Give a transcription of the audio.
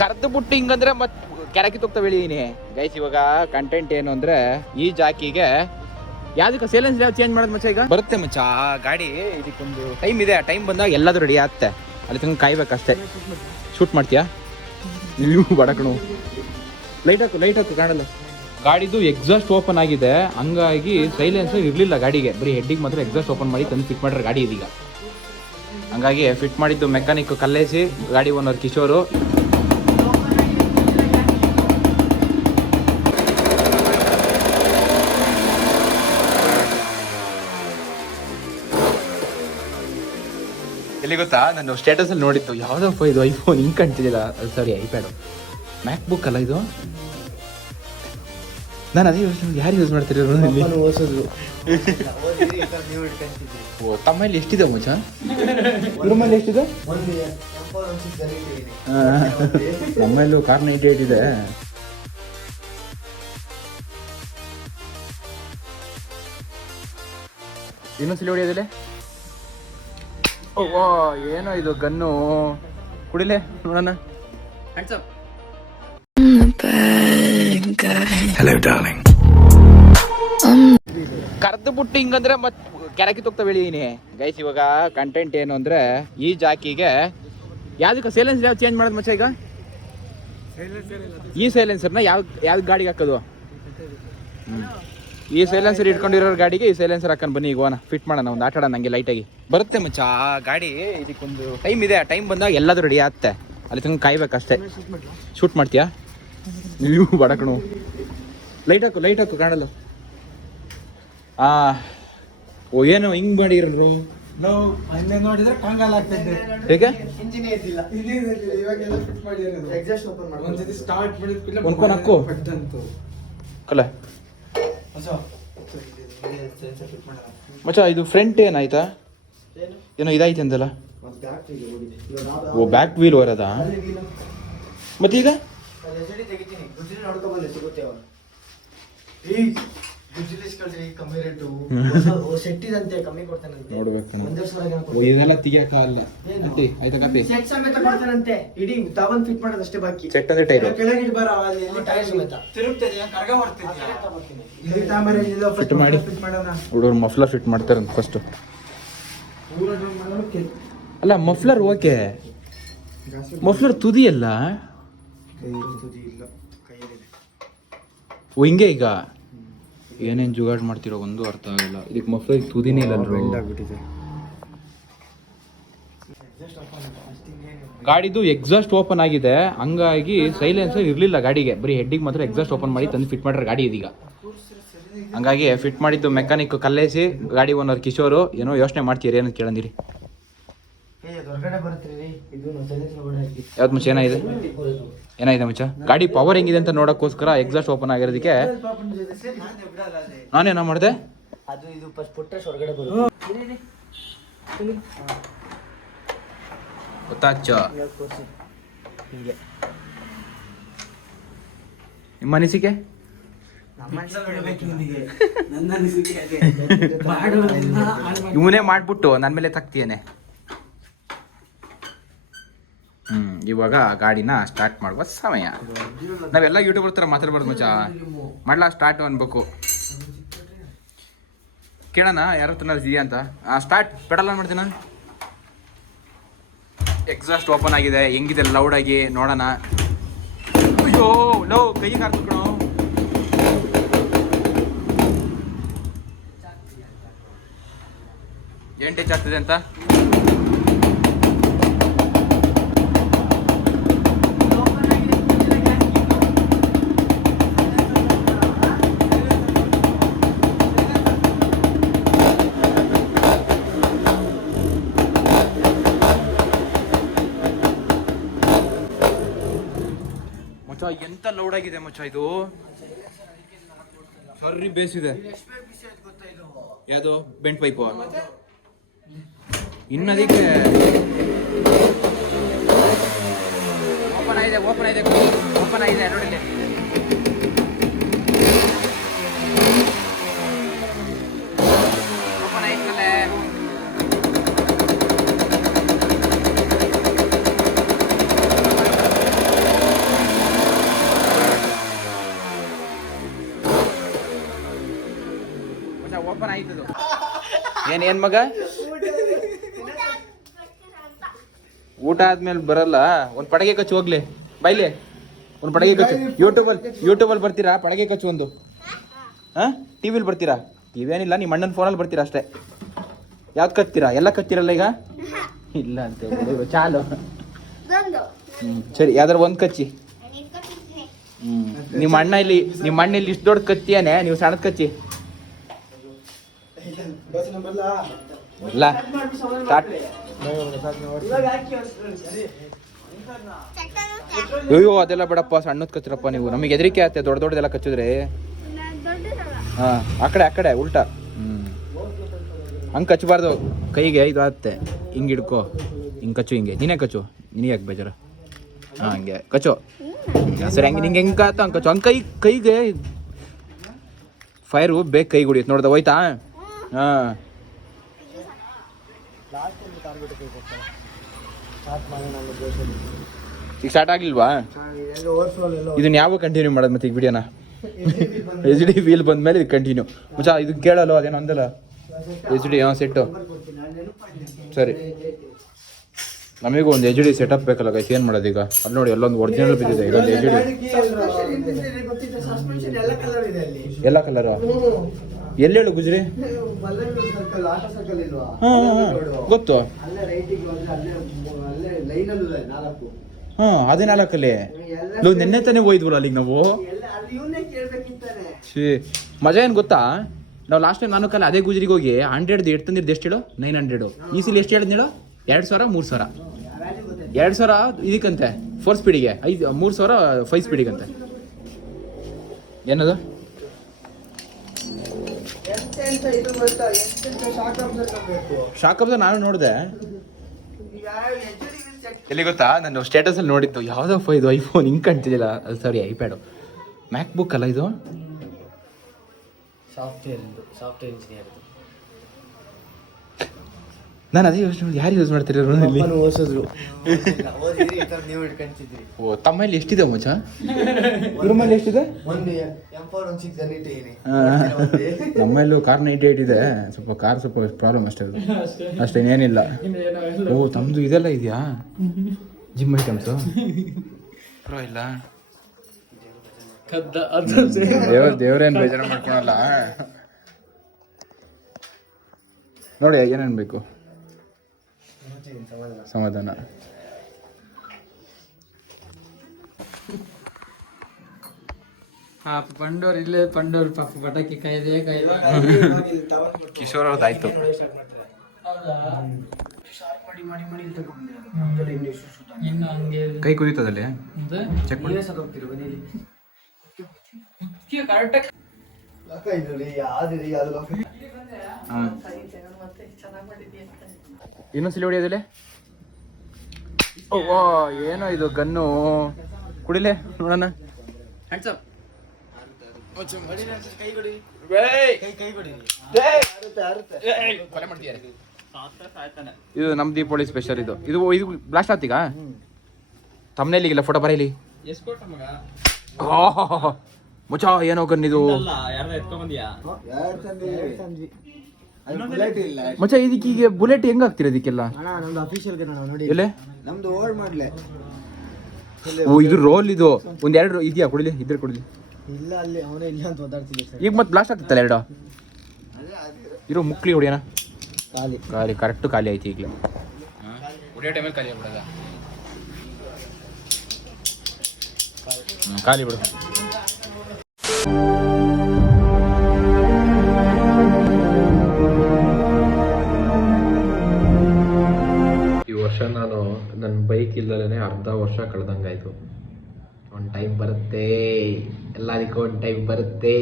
ಕರ್ದು ಬಿಟ್ಟು ಹಿಂಗಂದ್ರೆ ಮತ್ ಕೆರಕಿ ತೊಗ್ತಾವ ಬೆಳೀನಿ ಗೈಸ್ ಇವಾಗ ಕಂಟೆಂಟ್ ಏನು ಅಂದ್ರೆ ಈ ಜಾಕಿಗೆ ಯಾವ್ದಕ್ಕೆ ಸೇಲೆನ್ಸ್ ಯಾವ ಚೇಂಜ್ ಮಾಡೋದು ಮಚ್ಚ ಈಗ? ಬರುತ್ತೆ ಮಚ್ಚ ಆ ಗಾಡಿ ಇದಕ್ಕೊಂದು ಟೈಮ್ ಇದೆ ಟೈಮ್ ಬಂದಾಗ ಎಲ್ಲಾದ್ರೂ ರೆಡಿ ಆಗುತ್ತೆ. ಅಲ್ಲಿ ತನಕ ಕಾಯ್ಬೇಕಷ್ಟೇ. ಶೂಟ್ ಮಾಡ್ತೀಯಾ? ನೀವು ಬಡಕಣು ಲೈಟ್ ಹಾಕು ಲೈಟ್ ಹಾಕು, ಕಾಣಲ್ಲ. ಗಾಡಿದು ಎಕ್ಸಾಸ್ಟ್ ಓಪನ್ ಆಗಿದೆ. ಹಂಗಾಗಿ ಸೈಲೆನ್ಸ್ ಇರಲಿಲ್ಲ ಗಾಡಿಗೆ. ಬರೀ ಹೆಡ್ಡಿಗೆ ಮಾತ್ರ ಎಕ್ಸಾಸ್ಟ್ ಓಪನ್ ಮಾಡಿ ತಂದು ಫಿಟ್ ಮಾಡ್ರೆ ಗಾಡಿ ಇದೀಗ. ಹಂಗಾಗಿ ಫಿಟ್ ಮಾಡಿದ್ದು ಮೆಕ್ಯಾನಿಕ್ ಕಲ್ಲೇಸಿ ಗಾಡಿ ಓನರ್ ಕಿಶೋರು. ಎಲ್ಲಿ ಗೊತ್ತಾ? ನಾನು ಸ್ಟೇಟಸ್ ಅಲ್ಲಿ ನೋಡಿತ್ತು ಯಾವ್ದಪ್ಪ ಇದು ಐಫೋನ್ ಹಿಂಗ್ ಕಾಣ್ತಿದ್ದಿಲ್ಲ. ಸಾರಿ ಐಪ್ಯಾಡ್ ಮ್ಯಾಕ್ ಬುಕ್ ಅಲ್ಲ ಇದು? ನಾನು ಅದೇ ಯೋಚನೆ ಯಾರು ಯೂಸ್ ಮಾಡ್ತಿರೋದು ಓ ತಮ್ಮಲ್ಲಿ ಎಷ್ಟಿದೆ ಮಚ್ಚ ರೂಮಲ್ಲಿ ಎಷ್ಟಿದೆ? ನಮ್ಮಲ್ಲೂ ಕಾರ್ ನೈಂಟಿ ಏಟ್ ಇದೆ. ಇನ್ನೊಂದ್ಸಲಿ ಹೊಡಿಯೋದಿಲ್ಲ ಓ ಏನೋ ಇದು ಗನ್ನು. ಕುಡಿಲೆ ನೋಡೋಣ ಕರ್ದು ಬಿಟ್ಟು ಹಿಂಗಂದ್ರೆ ಮತ್ ಕೆರಕಿ ಹೋಗ್ತವೆ ಹೇಳಿದೀನಿ ಗೈಸ್ ಇವಾಗ ಕಂಟೆಂಟ್ ಏನು ಅಂದ್ರೆ ಈ ಜಾಕಿಗೆ ಯಾವ್ದಕ್ಕೆ ಸೈಲೆನ್ಸ್ ಯಾವ್ದು ಚೇಂಜ್ ಮಾಡೋದು ಮಚ್ಚ ಈಗ? ಈ ಸೈಲೆನ್ಸರ್ನ ಯಾವ ಯಾವ್ದು ಗಾಡಿಗೆ ಹಾಕೋದು. ಈ ಸೈಲೆನ್ಸರ್ ಇಟ್ಕೊಂಡಿರೋ ಗಾಡಿಗೆ ಈ ಸೈಲೆನ್ಸರ್ ಹಾಕೊಂಡು ಬನ್ನಿ ಈಗ ಹೋಗೋಣ ಫಿಟ್ ಮಾಡೋಣ ಒಂದು ಆಟ ಆಡೋಣ ನಂಗೆ ಲೈಟಾಗಿ ಬರುತ್ತೆ ಮಚ್ಚ ಗಾಡಿ ಇದಕ್ಕೊಂದು ಟೈಮ್ ಇದೆ ಆ ಟೈಮ್ ಬಂದಾಗ ಎಲ್ಲದೂ ರೆಡಿ ಆಗುತ್ತೆ. ಅಲ್ಲಿ ತಂಗ ಕಾಯ್ಬೇಕಷ್ಟೇ. ಶೂಟ್ ಮಾಡ್ತೀಯಾ? ನೀವು ಬಡಕಣು ಲೈಟ್ ಹಾಕು ಲೈಟ್ ಹಾಕು ಕಾಣಲ್ಲ. ಆ ಓ ಏನು ಹಿಂಗ್ ಮಾಡಿರೋ ಹೇಗೆ? ಇಂಜಿನಿಯರ್ ಫಿಟ್ ಮಾಡಿರೋದು. ಎಕ್ಸಾಸ್ಟ್ ಓಪನ್ ಮಾಡಿ ಒಂದ್ಸತಿ ಸ್ಟಾರ್ಟ್ ಮಾಡಿದ ಕೂಡಲೇ ಒಂದ್ ಫೋನ್ ಹಾಕು. ಕಲ ಹೊಸ ಸೆನ್ಸರ್ ಫಿಟ್ ಮಾಡೋಣ ಮಚ್ಚ ಇದು ಫ್ರಂಟ್ ಏನಾಯ್ತಾ ಏನೋ? ಇದಾಯ್ತು ಅಂದಲ್ಲ? ಓ ಬ್ಯಾಕ್ ವೀಲ್ ಬರೋದಾ ಮತ್ತೀಗ ಸಿಗುತ್ತೆ ಕಮ್ಮಿ ಕೊಡ್ತಾನಂತೆ. ಒಂದ್ ಇದೆಲ್ಲ ಆಯ್ತಾ ಸೆಟ್ ಸಮೇತ ಕೊಡ್ತಾನಂತೆ ಇಡೀ ತಾವನ್ ಫಿಟ್ ಮಾಡೋದಷ್ಟೇ ಬಾಕಿ. ಸೆಟ್ ಅಂದ್ರೆ ಟೈರ್ ಕೆಳಗೆ ಇಡ್ಬಾರ ಅಲ್ಲಿ ಟೈರ್ ಸಮೇತ ತಿರುಗ್ತದೆ ಕರ್ಗ ಬರ್ತಿದ್ಯಾ Fit ಮಾಡಿ. ಫಿಟ್ ಮಾಡೋಣ. ಹುಡುಗರು ಮಫ್ಲರ್ ಫಿಟ್ ಮಾಡ್ತಾರೆ ಫಸ್ಟ್ ಅಲ್ಲ ಮಫ್ಲರ್ ಓಕೆ. ಮಫ್ಲರ್ ತುದಿ ಅಲ್ಲ? ಹಿಂಗೆ ಈಗ? ಏನೇನ್ ಜುಗಾಡ್ ಮಾಡ್ತಿರೋ ಒಂದು ಅರ್ಥ ಆಗಲ್ಲ. ಇದಕ್ಕೆ ಮಫ್ಲರ್ ತುದಿನೇ ಇಲ್ಲ ಆಗ್ಬಿಟ್ಟಿದೆ. ಗಾಡಿದು ಎಕ್ಸಾಸ್ಟ್ ಓಪನ್ ಆಗಿದೆ. ಹಂಗಾಗಿ ಸೈಲೆನ್ಸರ್ ಇರಲಿಲ್ಲ ಗಾಡಿಗೆ. ಬರೀ ಹೆಡ್ಡಿಗೆ ಮಾತ್ರ ಎಕ್ಸಾಸ್ಟ್ ಓಪನ್ ಮಾಡಿ ತಂದು ಫಿಟ್ ಮಾಡ್ರೆ ಗಾಡಿ ಇದೀಗ. ಹಂಗಾಗಿ ಫಿಟ್ ಮಾಡಿದ್ದು ಮೆಕ್ಯಾನಿಕ್ ಕಲ್ಲೇಸಿ ಗಾಡಿ ಓನರ್ ಕಿಶೋರು ಏನೋ ಯೋಚನೆ ಮಾಡ್ತೀರಿ ಏನಂತ ಕೇಳಂದಿರಿ ಏ ಹೊರಗಡೆ ಬರ್ತೀರಿ ಇದು ಸೈಲೆನ್ಸ್ ಹೊರಗಡೆ ಹಾಕಿ ಯಾವ್ದು ಮುಂಚೆ ಏನಾಗಿದೆ? ಏನಾಗಿದೆ ಮುಂಚೆ ಗಾಡಿ ಪವರ್ ಹೆಂಗಿದೆ ಅಂತ ನೋಡೋಕ್ಕೋಸ್ಕರ ಎಕ್ಸಾಸ್ಟ್ ಓಪನ್ ಆಗಿರೋದಕ್ಕೆ ನಾನೇನೋ ಮಾಡಿದೆ? ಅದು ಇದು ಫಸ್ಟ್ ಪುಟ್ಟಸ್ ಹೊರಗಡೆ ಬರುತ್ತೆ. ಗೊತ್ತಾಚ ಹೀಗೆ. ನಿಮ್ಮ ಅನಿಸಿಕೆ? ಇವನೇ ಮಾಡ್ಬಿಟ್ಟು ನನ್ನ ಮೇಲೆ ತಕ್ತಿಯೇನೆ ಇವಾಗ ಗಾಡಿನ ಸ್ಟಾರ್ಟ್ ಮಾಡುವ ಸಮಯ. ನಾವೆಲ್ಲ ಯೂಟ್ಯೂಬರ್ ಥರ ಮಾತಾಡ್ಬಾರ್ದು ಮಜಾ ಮಾಡ್ಲಾ ಸ್ಟಾರ್ಟ್ ಅನ್ಬೇಕು. ಕೇಳೋಣ, ಯಾರ ಹತ್ರ ಇದೆಯಾ ಅಂತ? ಸ್ಟಾರ್ಟ್ ಪೆಡಲ್ ಆನ್ ಮಾಡ್ತೀನ? ಎಕ್ಸಾಸ್ಟ್ ಓಪನ್ ಆಗಿದೆ, ಹೆಂಗಿದೆ? ಲೌಡ್ ಆಗಿ, ನೋಡೋಣ. ಅಯ್ಯೋ, ಲೋ ಕೈಗೆ ಹಾಕ್ಬೇಕು ಏನ್ ಟಚ್ ಆಗ್ತದೆ ಅಂತ ಮಚ್ಚ ಎಂತ ಲೌಡ್ ಆಗಿದೆ ಮಚ್ಚ ಇದು. ಸರಿ ಬೇಸಿದೆ ಯಾವುದು? ಬೆಂಟ್ ಪೈಪು ಇನ್ನದಕ್ಕೆ ಓಪನ್ ಆಗಿದೆ ಓಪನ್ ಆಗಿದೆ ಓಪನ್ ಆಗಿದೆ ನೋಡಿಲ್ಲಿ ಏನ್ ಏನ್ ಮಗ? ಊಟ ಆದ್ಮೇಲೆ ಬರಲ್ಲ. ಒಂದ್ ಪಡಗೆ ಕಚ್ಚು ಹೋಗ್ಲಿ. ಬೈಲಿ. ಒಂದ್ ಪಡಗೆ ಕಚ್ಚು. ಯೂಟ್ಯೂಬಲ್ ಯೂಟ್ಯೂಬಲ್ಲಿ ಬರ್ತೀರಾ? ಪಡಗೆ ಕಚ್ಚು ಒಂದು. ಹಾ? ಟಿವಿಲಿ ಬರ್ತೀರಾ? ಟಿವಿ ಏನಿಲ್ಲ ನಿಮ್ಮ ಅಣ್ಣನ ಫೋನಲ್ಲಿ ಬರ್ತೀರಾ ಅಷ್ಟೇ. ಯಾವ್ದು ಕತ್ತೀರಾ ಎಲ್ಲ ಕತ್ತೀರಲ್ಲ ಈಗ? ಇಲ್ಲ ಅಂತ ಹೇಳಿ. ಚಾಲು. ಹ್ಞೂ ಸರಿ ಯಾವ್ದಾರು ಒಂದ್ ಕಚ್ಚಿ. ಹ್ಞೂ ಹ್ಮ್. ನಿಮ್ಮ ಅಣ್ಣ ಇಲ್ಲಿ ನಿಮ್ಮ ಅಣ್ಣ ಇಲ್ಲಿ ಇಷ್ಟು ದೊಡ್ಡ ಕತ್ತಿಯಾನೆ ನೀವು ಸಣ್ಣದ ಕಚ್ಚಿ. ಇಲ್ಲ. ಅಯ್ಯೋ ಅದೆಲ್ಲ ಬೇಡಪ್ಪ ಸಣ್ಣದ್ ಕಚ್ಚಿರಪ್ಪ ನೀವು. ನಮಗೆ ಹೆದರಿಕೆ ಆಗುತ್ತೆ ದೊಡ್ಡ ದೊಡ್ಡದೆಲ್ಲ ಕಚ್ಚಿದ್ರೆ. ಹಾಂ ಆ ಕಡೆ ಆ ಕಡೆ ಉಲ್ಟಾ. ಹ್ಮ್. ಹಂಗೆ ಕಚ್ಚಬಾರ್ದು. ಕೈಗೆ ಇದು ಆಗುತ್ತೆ ಹಿಂಗೆ ಹಿಡ್ಕೋ. ಹಿಂಗೆ ಕಚ್ಚು ಹಿಂಗೆ. ನೀನೇ ಕಚ್ಚು. ನಿನಗೆ ಯಾಕೆ ಬೇಜಾರ? ಹಾಂ ಹಂಗೆ. ಕಚ್ಚು. ಸರಿ ಹಂಗೆ ನಿಂಗೆ ಹೆಂಗೆ ಆತ ಹಂಗೆ ಕಚ್ಚು. ಹಂಗೆ ಕೈ ಕೈಗೆ ಫೈರು ಬೇಗ ಕೈ ಹೊಡಿಯುತ್ತೆ ನೋಡ್ದೆ ಹೋಯ್ತಾ? ಹಾಂ. ಈಗ ಸ್ಟಾರ್ಟ್ ಆಗಲಿಲ್ವಾ ಇದನ್ನ ಯಾವಾಗ ಕಂಟಿನ್ಯೂ ಮಾಡೋದು ಮತ್ತೆ ಈಗ ವಿಡಿಯೋನ ಎಚ್ ಡಿ ವೀಲ್ ಬಂದ್ಮೇಲೆ ಇದು ಕಂಟಿನ್ಯೂ ಮುಚ್ಚ ಇದು ಕೇಳಲ್ಲ ಅದೇನೋ ಅಂದಲ್ಲ. ಎಚ್ ಡಿ ಹಾಂ ಸೆಟ್ಟು ಸರಿ. ನಮಗೂ ಒಂದು ಎಚ್ ಡಿ ಸೆಟಪ್ ಬೇಕಲ್ಲ ಗೈಸ್ ಏನು ಮಾಡೋದು ಈಗ? ಅಲ್ಲಿ ನೋಡಿ ಅಲ್ಲೊಂದು ಒರಿಜಿನಲ್ ಬಿದ್ದಿದೆ ಇದೊಂದು ಎಚ್ ಡಿ ಎಲ್ಲ ಕಲರ್ ಹೇಳು ಎಲ್ಲ ಎಲ್ಲೇಳು ಗುಜ್ರಿ ಗೊತ್ತು. ಅಲ್ಲೇ ರೈಟಿಗೆ ಹೋದ್ರೆ ಅಲ್ಲೇ ಅಲ್ಲೇ ಲೈನಲ್ಲೂ ಇದೆ ನಾಲ್ಕು. ಹಾಂ ಅದೇ ನಾಲ್ಕಲ್ಲಿ ನಾವು ನಿನ್ನೆ ತಾನೇ ಹೋಯ್ದ್ವಲ್ಲ ಅಲ್ಲಿಗೆ ನಾವು? ಶೀ ಮಜಾ ಏನು ಗೊತ್ತಾ? ನಾವು ಲಾಸ್ಟ್ ಟೈಮ್ ನಾನು ಕಲ್ಲ ಅದೇ ಗುಜ್ರಿಗೆ ಹೋಗಿ ಹಂಡ್ರೆಡ್ ಎಷ್ಟು ತಂದಿದ್ದು ಎಷ್ಟು ಹೇಳು? ನೈನ್ ಹಂಡ್ರೆಡು ಈ ಸಲ ಎಷ್ಟು ಹೇಳಿದ್ ಹೇಳು? ಎರಡು ಸಾವಿರ ಮೂರು ಸಾವಿರ. ಎರಡು ಸಾವಿರ ಇದಕ್ಕಂತೆ ಫೋರ್ ಸ್ಪೀಡಿಗೆ ಐದು ಮೂರು ಸಾವಿರ ಫೈವ್ ಸ್ಪೀಡಿಗಂತೆ ಏನದು? ಎಂತೆಂತ ಇದು ಗೊತ್ತಾ ಎಂತೆಂತ ಶಾಕ್ ಅಬ್ಸರ್ವ್ ಬೇಕು? ಶಾಕ್ ಅಬ್ಸರ್ ನಾನು ನೋಡಿದೆ. ಎಲ್ಲಿ ಗೊತ್ತಾ? ನಾನು ಸ್ಟೇಟಸ್ ಅಲ್ಲಿ ನೋಡಿದ್ದು ಫೋ ಇದು ಐಫೋನ್ ಹಿಂಗೆ ಕಾಣ್ತಿದ್ದಿಲ್ಲ ಅದು ಸಾರಿ ಐಪ್ಯಾಡ್ ಮ್ಯಾಕ್ ಬುಕ್ ಅಲ್ಲ ಇದು? ಸಾಫ್ಟ್ವೇರ್ ಸಾಫ್ಟ್ವೇರ್ ಇಂಜಿನಿಯರ್ ನಾನು ಅದೇ ಯೋಚನೆ ಮಾಡಿ ಯಾರು ಯೂಸ್ ಮಾಡ್ತೀರಿ ರೂಮಲ್ಲಿ ಓದಿಸಿದ್ರು ಓ ತಮ್ಮಲ್ಲಿ ಎಷ್ಟಿದೆ ಮಚ್ಚ ರೂಮಲ್ಲಿ ಎಷ್ಟಿದೆ? ನಮ್ಮಲ್ಲೂ ಕಾರ್ ನೈಂಟಿ ಏಟ್ ಇದೆ. ಸ್ವಲ್ಪ ಕಾರ್ ಸ್ವಲ್ಪ ಪ್ರಾಬ್ಲಮ್ ಅಷ್ಟೇ ಅದು. ಅಷ್ಟೇ. ಏನಿಲ್ಲ ಓ ತಮ್ಮದು ಇದೆಲ್ಲ ಇದೆಯಾ? ಜಿಮ್ ಐಟಮ್ಸು ಪ್ರೋ ಇಲ್ಲ ದೇವ್ರ ದೇವ್ರೇನು ಬೇಜಾರು ಮಾಡ್ಕೊಳಲ್ಲ. ನೋಡಿ ಏನೇನು ಬೇಕು? ಸಮಾಧಾನ. ಪಾಪ ಪಂಡೋರ್ ಇಲ್ಲೇ ಪಂಡೋರ್ ಪಾಪ ಪಟಾಕಿ ಕಾಯ್ದೆ ಕಾಯ್ದೆ. ಕಿಶೋರ್ ಅವ್ರದ್ದಾಯ್ತು ಇನ್ನು ಹಂಗೆ ಕೈ ಕುದೀತದಲ್ಲಿ ಇದೆ. ಚೆಕ್ ಮಾಡಿ. ಇನ್ನೊಂದ್ಸಲಿ ಹೊಡಿಯೋದಿಲ್ಲ? ಓ ಏನೋ ಇದು ಗನ್ನು. ಕುಡಿಲೆ ನೋಡೋಣ. ಇದು ನಮ್ ದೀಪಾವಳಿ ಸ್ಪೆಷಲ್ ಇದು. ಇದು ಇದು ಬ್ಲಾಸ್ಟ್ ಆತೀಗ ತಮ್ಮನೇಲಿಗಿಲ್ಲ ಫೋಟೋ ಬರೀಲಿ. ಮುಚ್ಚ ಏನೋ ಗನ್ ಇದು. ಬುಲೆಟ್ ಇಲ್ಲ. ಮಚ್ಚ ಇದಕ್ಕೆ ಈಗ ಬುಲೆಟ್ ಹೆಂಗ್ ಆಗ್ತಿರ ಇದಕ್ಕೆಲ್ಲ? ಅಣ್ಣ ನಮ್ದು ಅಫಿಷಿಯಲ್ಗೆ ನೋಡಿ. ಎಲ್ಲೇ ನಮ್ದು ಓಲ್ಡ್ ಮಾಡ್ಲೆ ಓ ಇದು ರೋಲ್ ಇದು. ಒಂದ್ ಎರಡು ಇದೆಯಾ? ಕುಡಿಲಿ ಇದ್ರೆ ಕುಡಿಲಿ. ಇಲ್ಲ ಅಲ್ಲಿ ಅವನೇ ಇಲ್ಲ ಅಂತ ಒದ್ದಾಡ್ತಿದ್ದೆ ಸರ್. ಈಗ ಮತ್ತೆ ಬ್ಲಾಸ್ಟ್ ಆಗ್ತತ್ತಲ್ಲ ಎರಡು? ಇರೋ ಮುಕ್ಲಿ ಹೊಡಿಯೋಣ. ಖಾಲಿ. ಖಾಲಿ ಕರೆಕ್ಟ್ ಖಾಲಿ ಆಯ್ತು ಈಗಲೇ. ಹೊಡಿಯೋ ಟೈಮಲ್ಲಿ ಖಾಲಿ ಆಗ್ಬಿಡದ? ಖಾಲಿ ಬಿಡು. ಬೈಕ್ ಇಲ್ದಲೇ ಅರ್ಧ ವರ್ಷ ಕಳೆದಂಗಾಯ್ತು. ಒಂದು ಟೈಮ್ ಬರುತ್ತೆ. ಎಲ್ಲದಕ್ಕೂ ಒಂದು ಟೈಮ್ ಬರುತ್ತೆ.